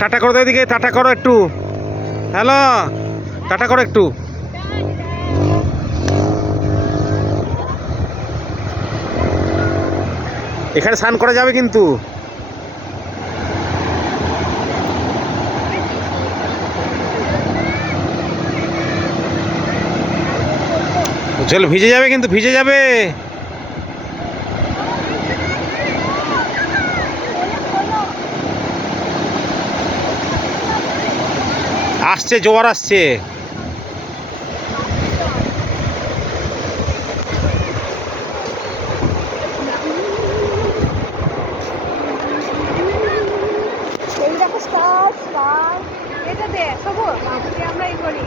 Tata করো তো, এদিকে টাটা করো একটু। হ্যালো, টাটা করো একটু। এখানে স্নান করা যাবে কিন্তু। জল ভিজে যাবে কিন্তু, ভিজে যাবে। আসছে, জোয়ার আসছে। আমরা এই করি।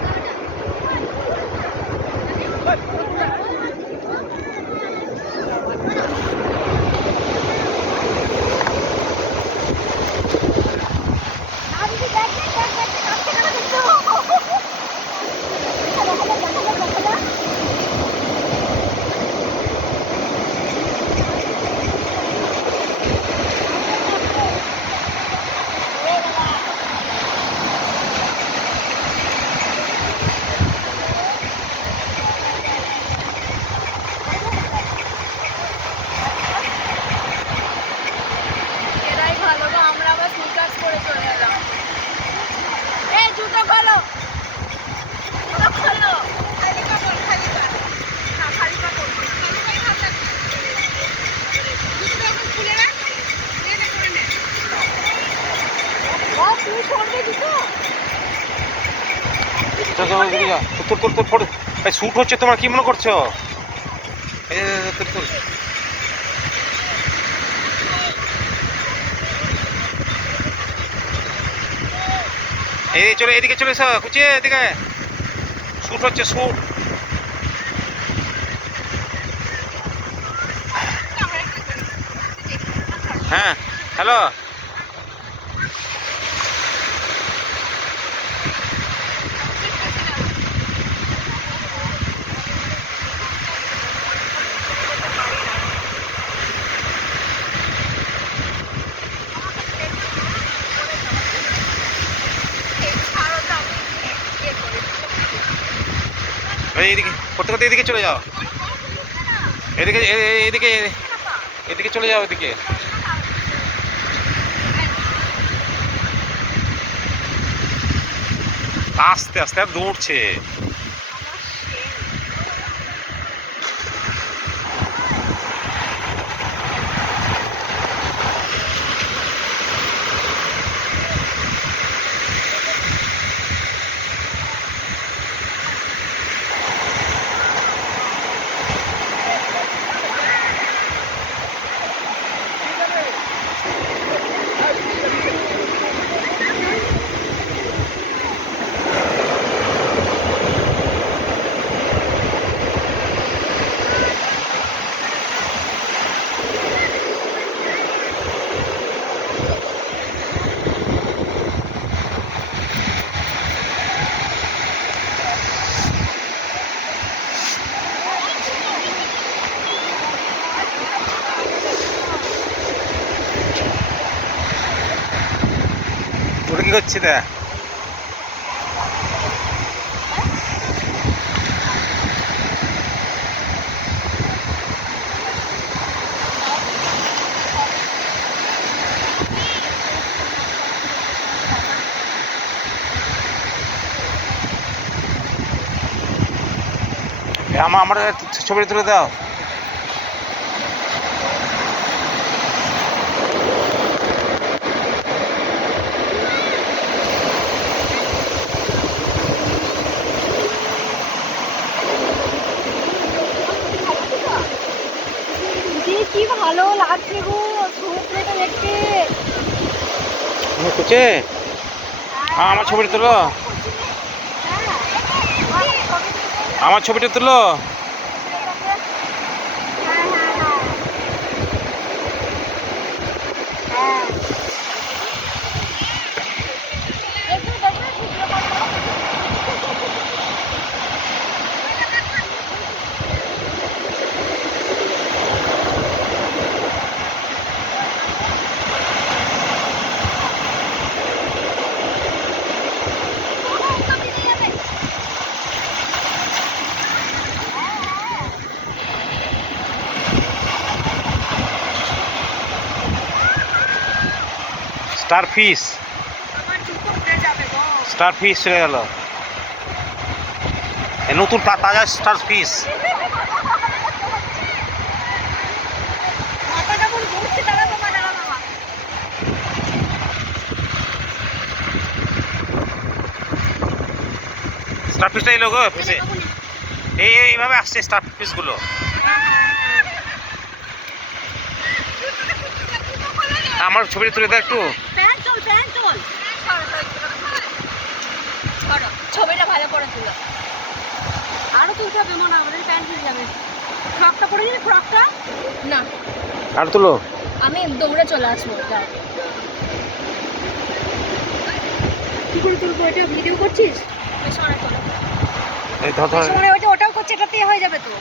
শুট হচ্ছে, তোমার কি মনে করছো? এই চলে, এদিকে চলে এসো কুচিয়ে, এদিকে শুট হচ্ছে, শুট। হ্যাঁ, হ্যালো। এইদিকে করতে করতে এদিকে চলে যাও, এদিকে এদিকে এদিকে চলে যাও, এদিকে। আস্তে আস্তে আর দৌড়ছে। ওটা কি করছে দেখ? আমার ছবি তুলে দাও। কি ভালো লাগছে গো সমুদ্রটা দেখতে। কুচে, আমার ছবিটা তুলো, আমার ছবিটা তুলো। স্টার ফিশ, আমার জুতো উঠে যাবে গো। স্টার ফিশ চলে গেল। এ নতুন তাজা স্টার ফিশ। মাথা কেমন ঘুরছে, দাঁড়া বাবা, দাঁড়া বাবা। স্টার ফিশটা এলো গো ফিশে। এনে বাবুনি। এইভাবে আসছে স্টার ফিশগুলো। আমার ছবিটা তুলে দাও একটু। প্যান্ট চল, প্যান্ট চল। করো, ছবিটা ভালো করে তুলো। আরো তুলতে হবে মনে হয়, আমাদের প্যান্ট ভিজে যাবে। ফ্রকটা পরে দিবি, ফ্রকটা? না, আর তুলো। আমি দৌড়ে চলে আসবো। দাও। কি করে তুলবো এটা? ভিডিও করছিস? পেছনে তোলো। এই ধর ধর। পেছনে ওইটা, ওটাও করছে, এটাতেই হয়ে যাবে তো।